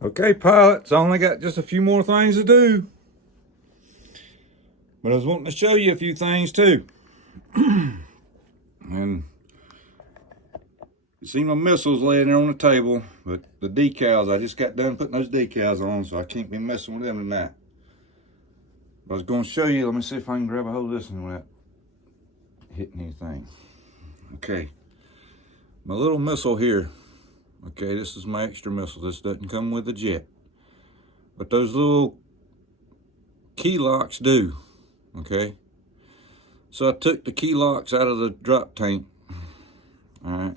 Okay, pilots, only got just a few more things to do. But I was wanting to show you a few things too. And you see my missiles laying there on the table, but the decals, I just got done putting those decals on, so I can't be messing with them tonight. But I was going to show you, let me see if I can grab a hold of this one without hitting anything. Okay, my little missile here. Okay, this is my extra missile. This doesn't come with the jet. But those little key locks do, okay? So I took the key locks out of the drop tank, all right?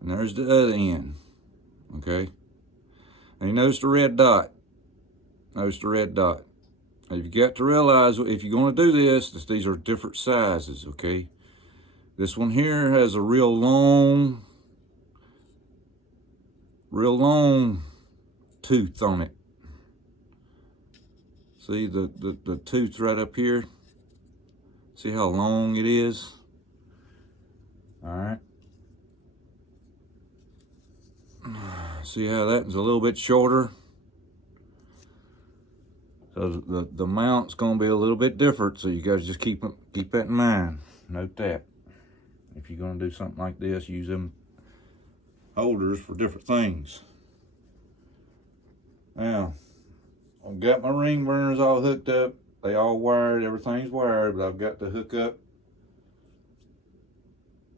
And there's the other end, okay? And you notice the red dot. Notice the red dot. Now you've got to realize if you're gonna do this, these are different sizes, okay? This one here has a real long tooth on it. See the tooth right up here? See how long it is? All right. See how that is a little bit shorter? So the mount's gonna be a little bit different, so you guys just keep that in mind. Note that. If you're gonna do something like this, use them holders for different things. Now, I've got my ring burners all hooked up. They all wired, everything's wired, but I've got to hook up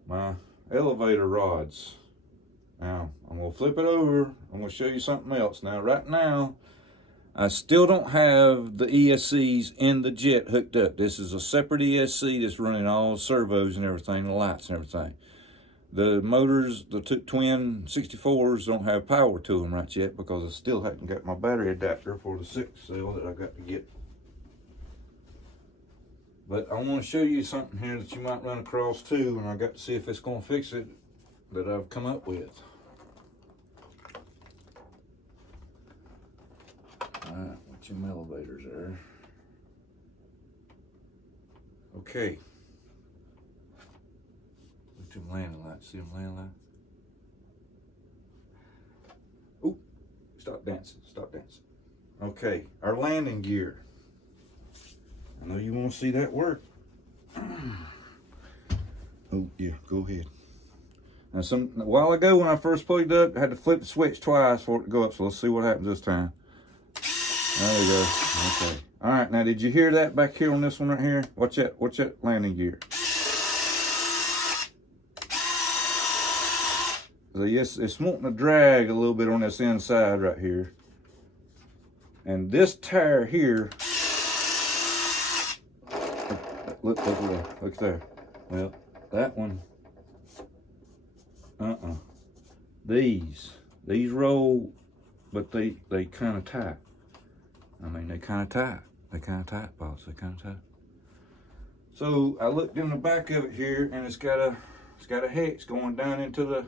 my elevator rods. Now, I'm gonna flip it over. I'm gonna show you something else. Now, right now, I still don't have the ESCs in the jet hooked up. This is a separate ESC that's running all servos and everything, the lights and everything. The motors, the twin 64s don't have power to them right yet because I still haven't got my battery adapter for the 6 cell that I got to get. But I want to show you something here that you might run across too, and I got to see if it's going to fix it, that I've come up with. Alright, what's your elevators there? Okay. Look at them landing lights. See them landing lights? Oop, stop dancing, stop dancing. Okay, our landing gear. I know you want to see that work. Oh yeah, go ahead. Now a while ago when I first plugged it up, I had to flip the switch twice for it to go up, so let's see what happens this time. There we go. Okay. All right. Now, did you hear that back here on this one right here? Watch that. Watch that landing gear. So yes, it's wanting to drag a little bit on this inside right here. And this tire here. Look there. Look there. Well, that one. These roll, but they kind of tight. I mean, they kind of tight. They kind of tight, boss. They kind of tight. So I looked in the back of it here, and it's got a hex going down into the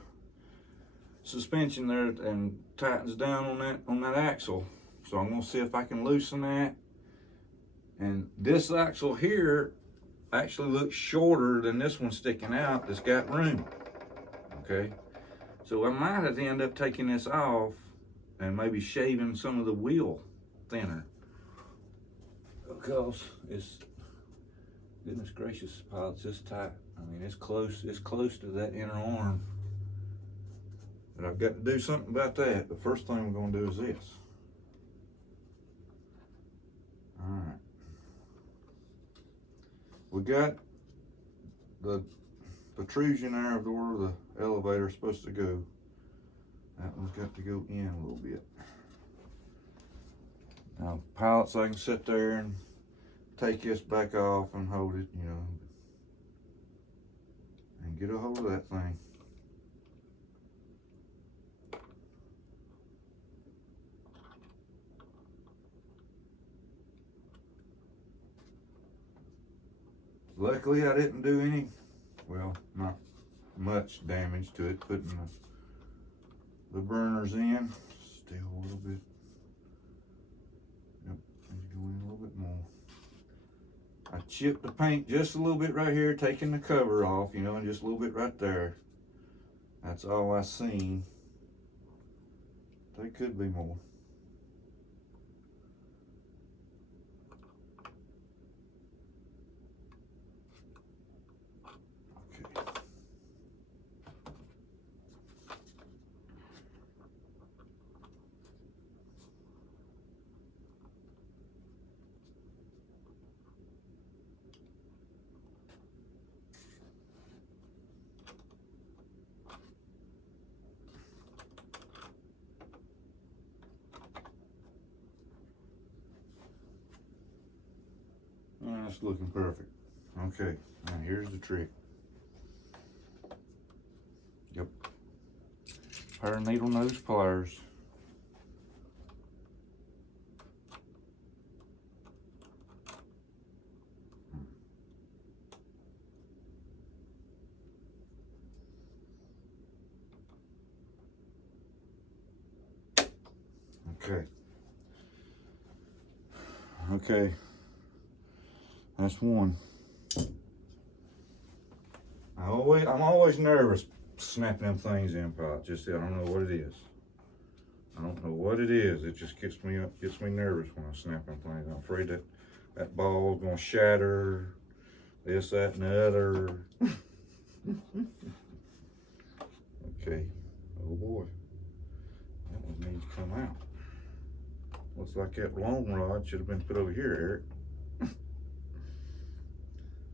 suspension there, and tightens down on that axle. So I'm gonna see if I can loosen that. And this axle here actually looks shorter than this one sticking out that's got room. Okay, so I might have to end up taking this off and maybe shaving some of the wheel thinner, because it's, goodness gracious, pilots, it's tight. I mean, it's close to that inner arm. But I've got to do something about that. The first thing we're going to do is this. All right. We got the protrusion there of where the elevator is supposed to go. That one's got to go in a little bit. Now, pilots, I can sit there and take this back off and hold it, you know, and get a hold of that thing. Luckily, I didn't do any, well, not much damage to it, putting the burners in. Still a little bit. Yep, need to go in a little bit more. I chipped the paint just a little bit right here, taking the cover off, you know, and just a little bit right there. That's all I seen. They could be more. Okay. That's looking perfect. Okay, now here's the trick. Yep. Pair of needle nose pliers. Okay. Okay. That's one. I'm always nervous snapping them things in, Pop. Just I don't know what it is. I don't know what it is. It just gets me nervous when I snap them things. I'm afraid that ball's gonna shatter. This, that, and the other. Okay. Oh boy. That one needs to come out. Looks like that long rod should have been put over here, Eric.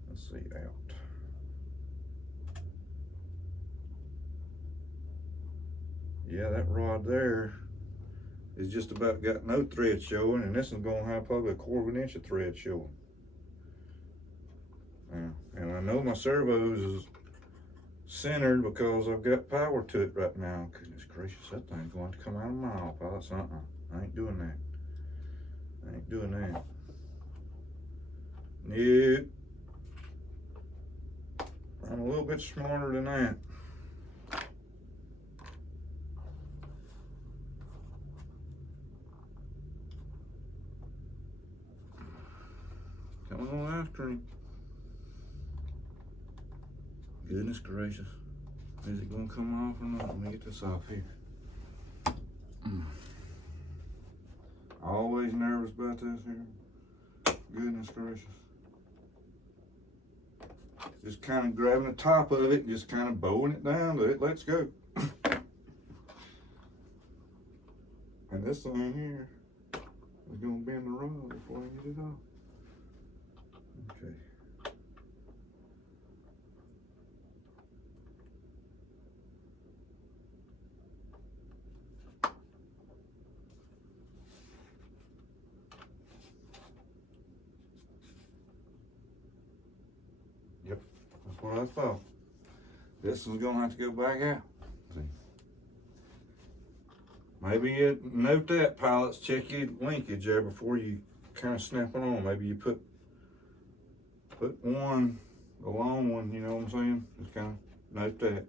Let's see, out. Yeah, that rod there is just about got no thread showing, and this one's gonna have probably 1/4 inch of thread showing. And I know my servos is centered because I've got power to it right now. Goodness gracious, that thing's going to come out of my office. I ain't doing that. I ain't doing that. Nope. I'm a little bit smarter than that. Come on after him. Goodness gracious. Is it gonna come off or not? Let me get this off here. Always nervous about this here. Goodness gracious. Just kind of grabbing the top of it, just kind of bowing it down to it. Let's go. And this thing here is gonna bend the rod before I get it off. Okay. Yep, that's what I thought. This one's gonna have to go back out. See. Maybe you note that, pilots, check your linkage there before you kind of snap it on. Maybe you put one, the long one, you know what I'm saying? Just kind of note that.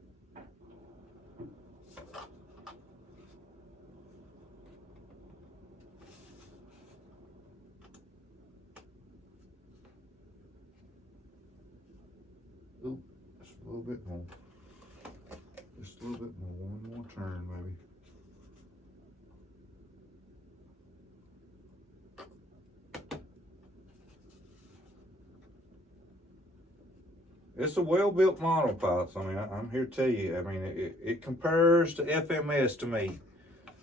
Ooh, just a little bit more. Just a little bit more. One more turn, maybe. It's a well-built model, pilots. I mean, I'm here to tell you. I mean, it compares to FMS to me.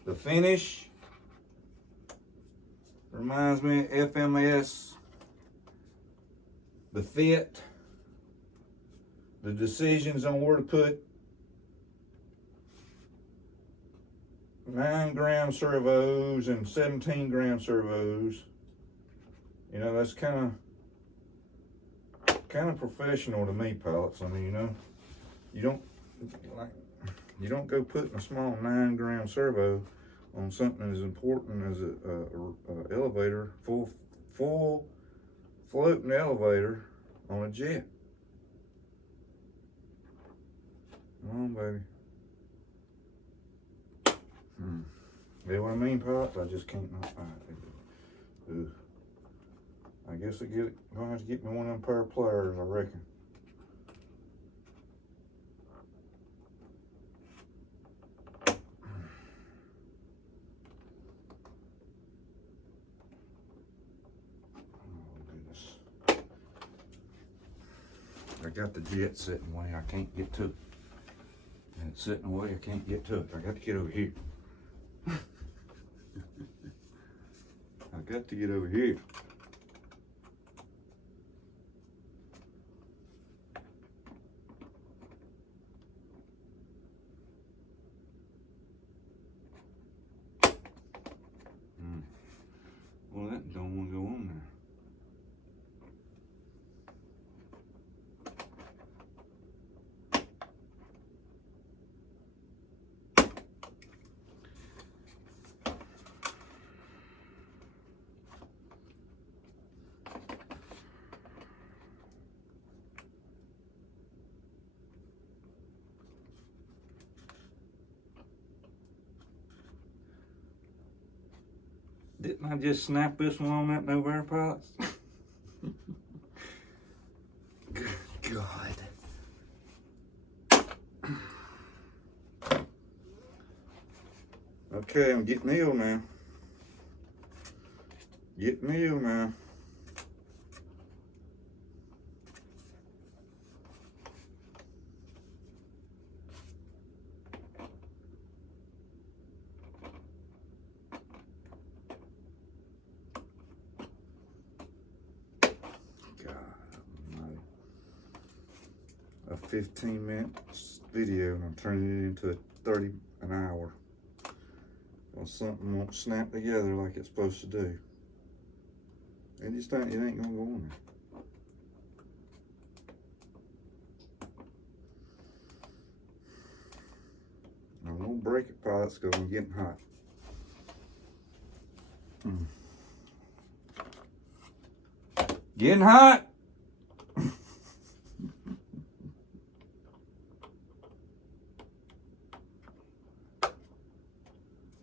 The finish reminds me of FMS. The fit, the decisions on where to put 9-gram servos and 17-gram servos. You know, that's kind of professional to me, pilots. I mean, you don't go putting a small 9-gram servo on something as important as a elevator, full floating elevator on a jet. Come on, baby. You know what I mean, pilots? I just can't not find it. Ugh. I guess gonna have to get me one of them pair of pliers, I reckon. got the jet sitting away. I can't get to it. And it's sitting away. I can't get to it. I got to get over here. I got to get over here. Well, that don't want to go on there. Didn't I just snap this one on that Novare pilots? Good God. Okay, I'm getting ill now. Getting ill now. A 15-minute video and I'm turning it into a 30 an hour. Or something won't snap together like it's supposed to do. It just ain't gonna go on there. I'm gonna break it, pilots, because I'm getting hot. Getting hot.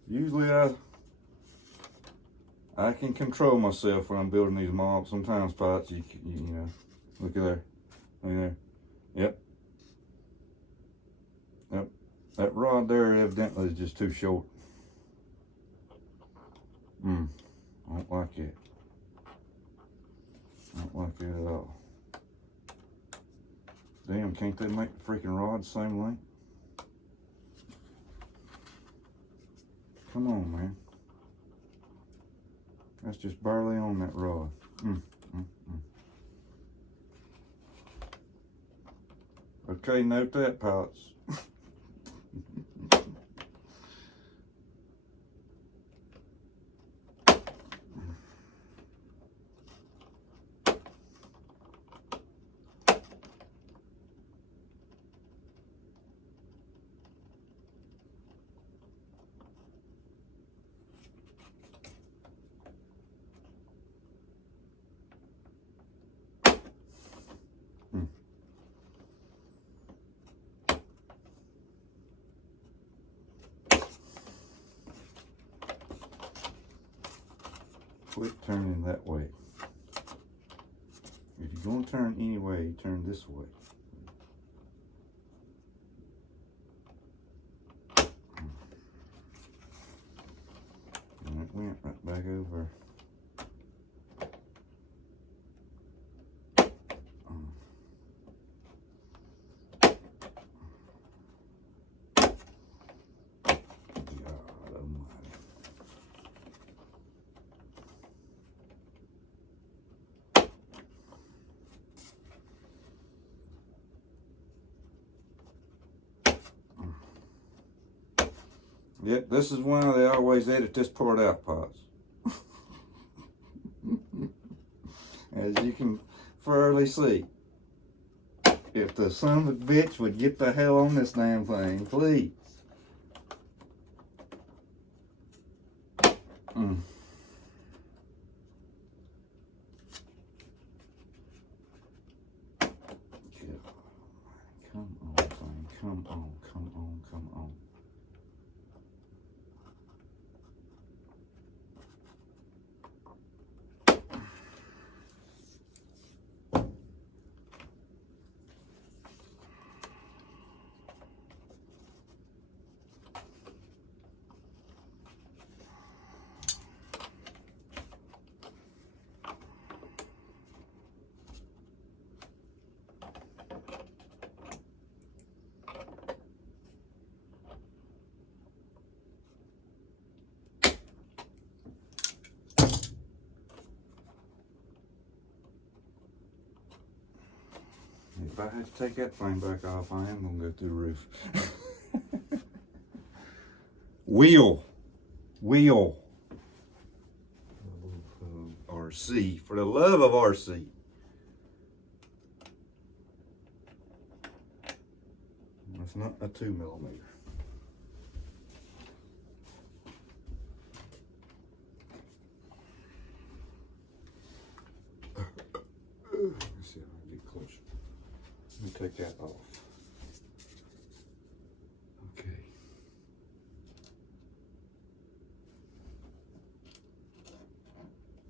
Usually I can control myself when I'm building these mobs. Sometimes pilots, you know, look at there, look at there. Yep. That rod there evidently is just too short. I don't like it. I don't like it at all. Damn, can't they make the freaking rod the same length? Come on, man. That's just barely on that rod. Okay, note that, pilots. Quit turning that way. If you're going to turn any way, turn this way. And it went right back over. Yep, this is why they always edit this part out, pops. As you can fairly see. If the son of a bitch would get the hell on this damn thing, please. Come on, thing. Come on, come on, come on. If I have to take that thing back off, I am gonna go through the roof. Wheel. RC, for the love of RC. That's not a 2mm. Let's see if I can get closer. Let me take that off. Okay.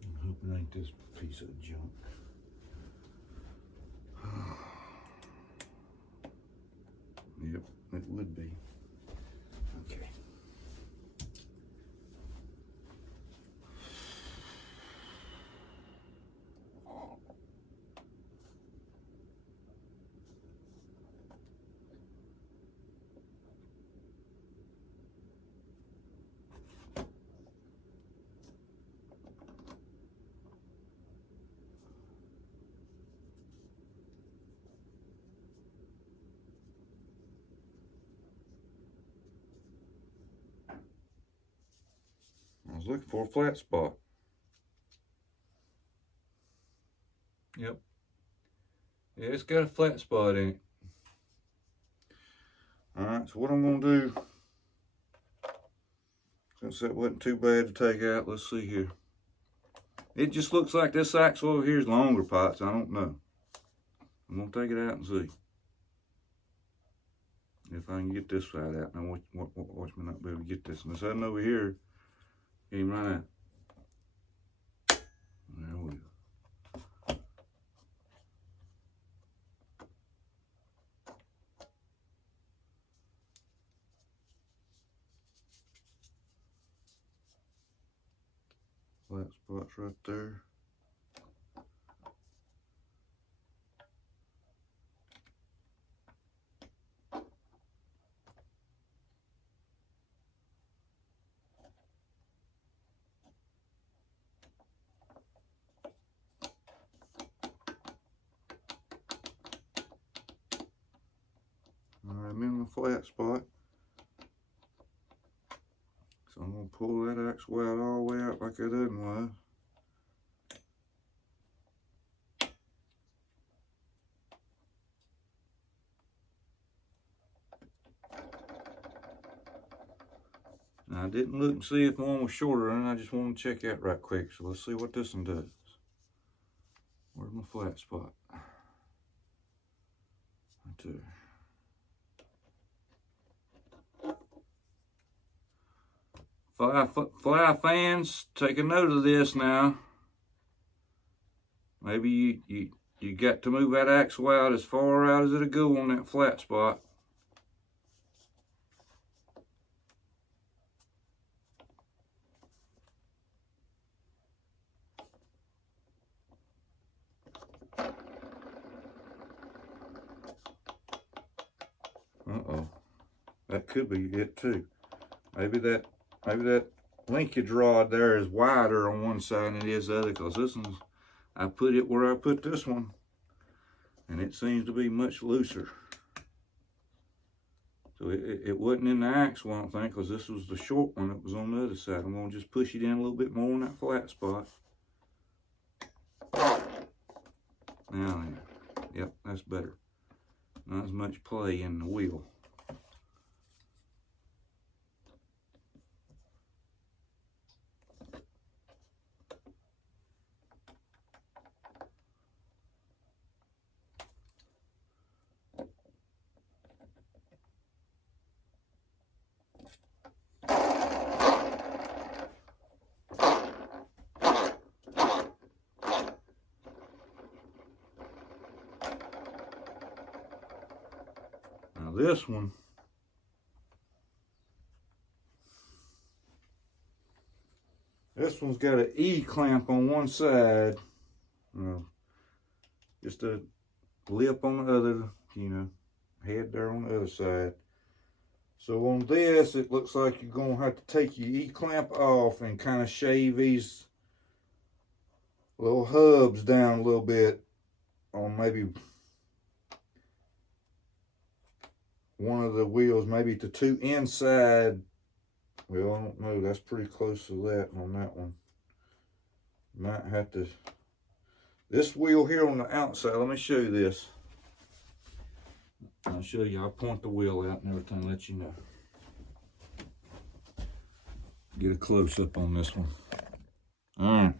I'm hoping it ain't this piece of junk. Yep, it would be. Okay. I was looking for a flat spot. Yep. Yeah, it's got a flat spot in it. Alright, so what I'm going to do, since that wasn't too bad to take out, let's see here. It just looks like this axle over here is longer parts. I don't know. I'm going to take it out and see. If I can get this side out. Now watch me not be able to get this. And this heading over here came right out. There we go. Flat spots right there. Alright, I'm in the flat spot. So I'm going to pull that axle out all the way out like I done was. Now I didn't look and see if one was shorter, and I just want to check that right quick. So let's see what this one does. Where's my flat spot? Right there. FlyFans, take a note of this now. Maybe you got to move that axle out as far out as it'll go on that flat spot. Uh-oh. That could be it too. Maybe that linkage rod there is wider on one side than it is the other, because this one's, I put it where I put this one, and it seems to be much looser. So it wasn't in the axle, I don't think, because this was the short one that was on the other side. I'm going to just push it in a little bit more on that flat spot. Now then, yep, that's better. Not as much play in the wheel. This one, this one's got an E clamp on one side, just a lip on the other, head there on the other side. So on this, it looks like you're going to have to take your E clamp off and kind of shave these little hubs down a little bit on maybe one of the wheels, maybe the two inside. Well, I don't know. That's pretty close to that on that one. Might have to. This wheel here on the outside, let me show you this. I'll show you. I'll point the wheel out and everything, let you know. Get a close up on this one. All right.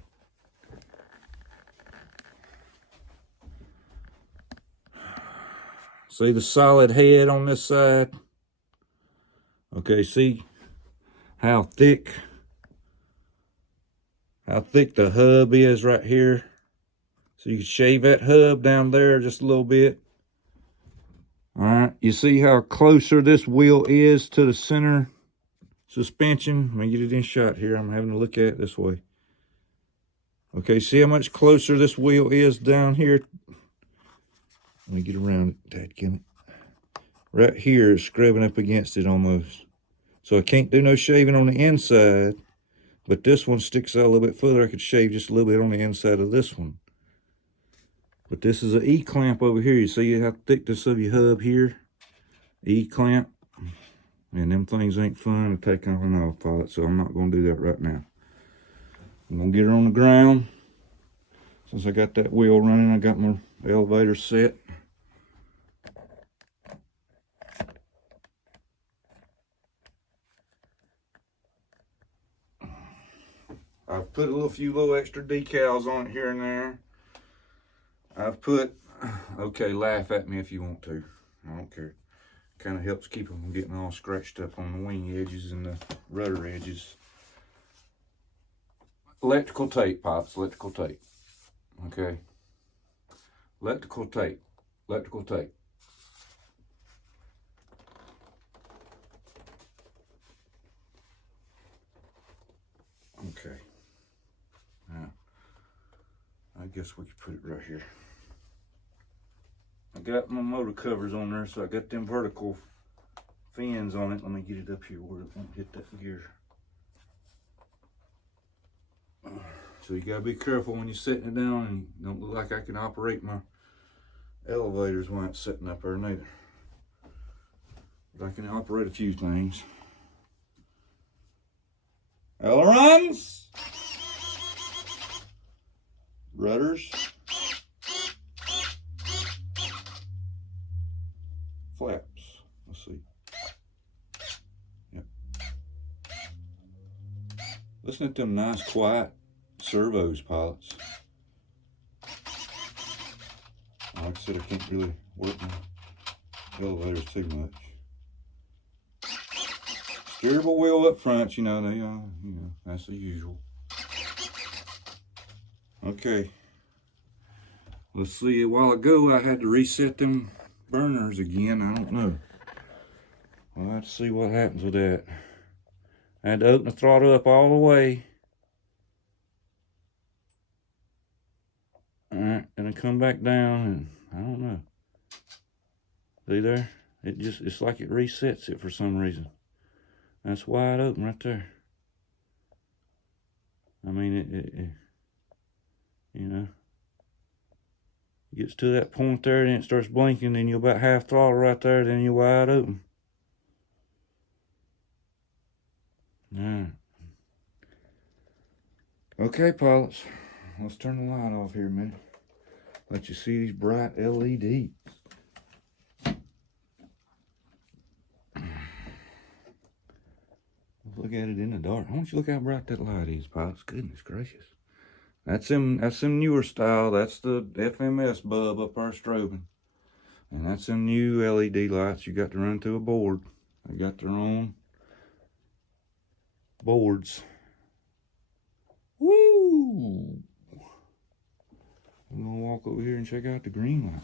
See the solid head on this side? Okay, see how thick the hub is right here? So you can shave that hub down there just a little bit. All right, you see how closer this wheel is to the center suspension? Let me get it in shot here. I'm having to look at it this way. Okay, see how much closer this wheel is down here? Let me get around it, dadgummit. Right here is scrubbing up against it almost. So I can't do no shaving on the inside, but this one sticks out a little bit further. I could shave just a little bit on the inside of this one. But this is an E-clamp over here. You see how thick this of your hub here? E-clamp. And them things ain't fun to take on and off, pilot, so I'm not going to do that right now. I'm going to get her on the ground. Since I got that wheel running, I got my elevator set. I've put a few little extra decals on it here and there. I've put, okay, laugh at me if you want to. I don't care. Kind of helps keep them from getting all scratched up on the wing edges and the rudder edges. Electrical tape, pops, electrical tape. Okay. Electrical tape, electrical tape. Okay. Now, I guess we can put it right here. I got my motor covers on there, so I got them vertical fins on it. Let me get it up here where it won't hit that gear. So you gotta be careful when you're setting it down, and don't look like I can operate my elevators when it's sitting up there neither. But I can operate a few things. Ailerons, rudders, flaps. Let's see. Yep. Listen to them nice, quiet servos, pilots. Like I said, I can't really work my elevators too much. Steerable wheel up front, you know, that's the usual. Okay. Let's see, a while ago I had to reset them burners again. I don't know. We'll have to see what happens with that. I had to open the throttle up all the way. Alright, and I come back down and I don't know. See there? It's like it resets it for some reason. That's wide open right there. I mean, it you know, gets to that point there, and it starts blinking, then you're about half throttle right there, then you're wide open. Alright. Okay, pilots, let's turn the light off here a minute. Let you see these bright LEDs. Look at it in the dark. Why don't you look how bright that light is, pilots? Goodness gracious. That's them newer style. That's the FMS bulb up there strobing. And that's them new LED lights you got to run through a board. They got their own boards. Woo! I'm gonna walk over here and check out the green light.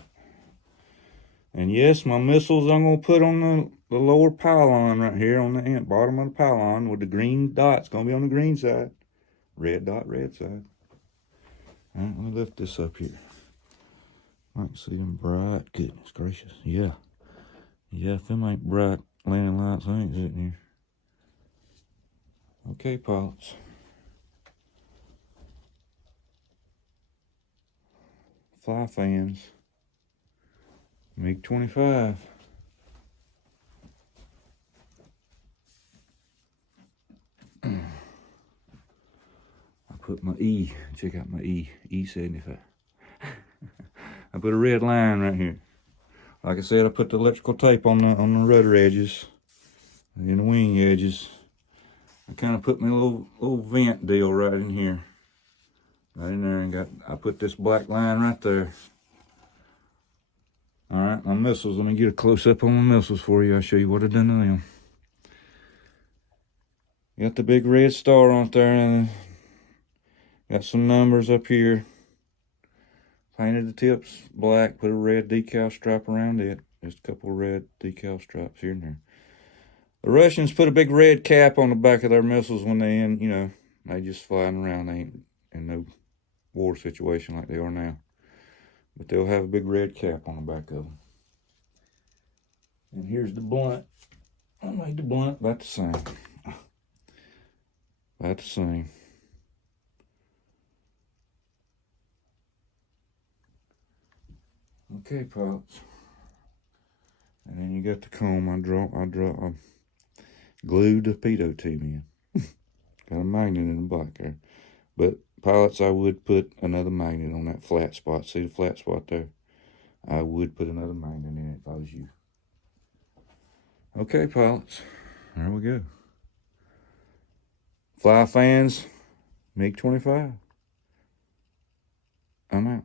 And yes, my missiles I'm gonna put on the lower pylon right here on the bottom of the pylon with the green dot's gonna be on the green side. Red dot, red side. All right, let me lift this up here. I can see them bright. Goodness gracious. Yeah. Yeah, if them ain't bright landing lights, I ain't sitting here. Okay, pilots. FlyFans. MiG-25. put my E. Check out my E75. I put a red line right here. Like I said, I put the electrical tape on the rudder edges and the wing edges. I kind of put my little vent deal right in here, right in there, and I put this black line right there. All right, my missiles. Let me get a close up on my missiles for you. I'll show you what I done to them. Got the big red star on there, and got some numbers up here. Painted the tips black, put a red decal stripe around it. Just a couple of red decal stripes here and there. The Russians put a big red cap on the back of their missiles when they in, you know, they just flying around. They ain't in no war situation like they are now. But they'll have a big red cap on the back of them. And here's the blunt. I made the blunt about the same. About the same. Okay, pilots. And then you got the comb. I glued the pitot tube in. Got a magnet in the back there. But pilots, I would put another magnet on that flat spot. See the flat spot there? I would put another magnet in it if I was you. Okay, pilots. There we go. FlyFans, MiG-25. I'm out.